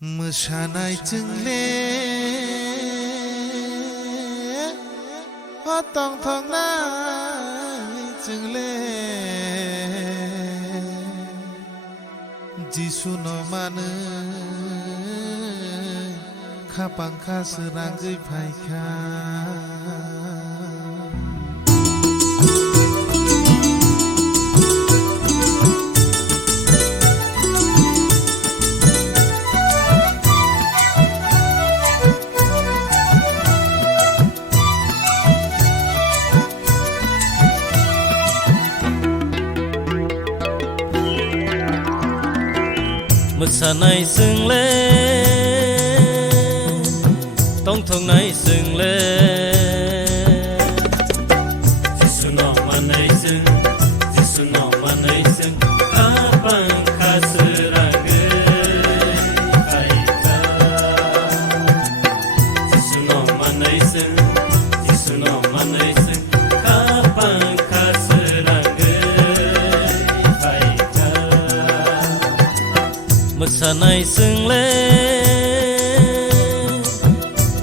मोसानाय जोंलेต้องทองนาจึงเลจิสุนมันข้าปังข้าสรางใจไผ่ข้าMosanai sừng lê tông thong này sừng lê Giêsu nọ mà này sừng Giêsu nọ mà này sừng Abang kaseraga phải ta Giêsu nọ mà này sừng Giêsu nọ mà này sừng Abang kaseraga Mosanai sừng lê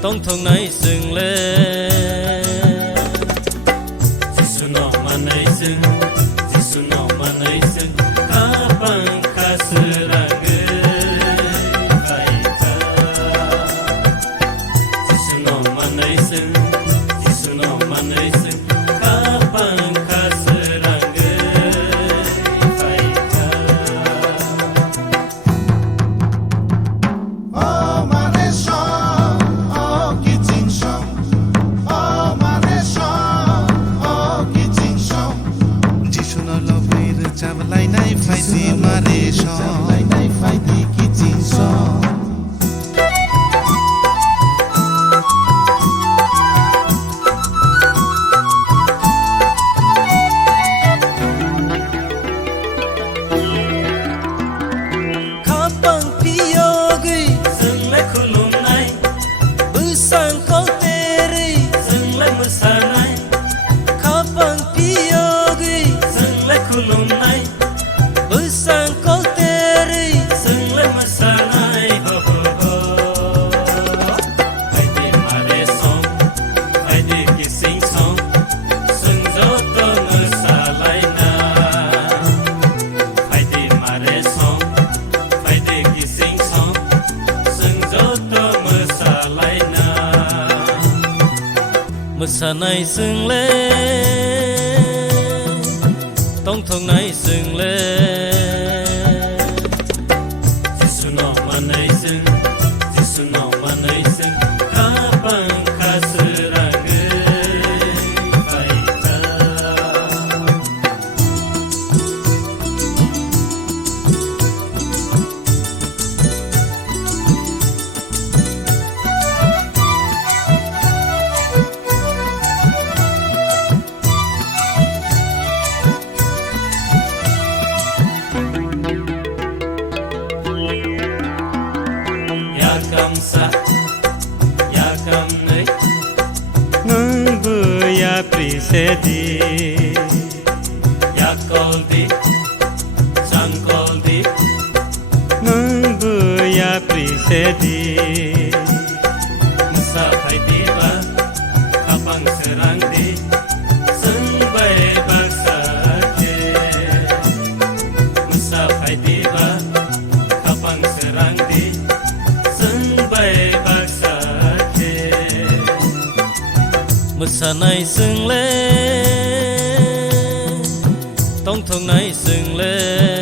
tông thong này sừng lê Giêsu nọ mà này sừng Giêsu nọ mà này sừng Abang kaseraga phải ta Giêsu nọ mà này sừng Giêsu nọ mà này sừng Abang kaseraga phải ta Lai nai phai di mare sho lai nai phai di ki jing so Kha pang piyogi sừng lai khulum nai bu sang ko teri sừng lai musanai Kha pang piyogi sừng lai khulum nai Sang kau teri sừng lên mà sa nai ho ho ho Phải đi mà để song Phải đi kì sing song Sừng gió to ngơ sa lai na Phải đi mà để song Phải đi kì sing song Sừng gió to ngơ sa lai na Mà sa nai sừng lên tông thong này sừng lên Giêsu nọ mà này sừng Giêsu nọ mà này sừng Abang kaseraga phải ta Kamsa ya kamnai ngang bu ya prisedi ya koldi sang koldi ngang bu ya prisedi musa phai di ba kapang serang di sung bai baksa ke musa phai di ba kapang serang di Mosanai sừng lê tông thong này sừng lê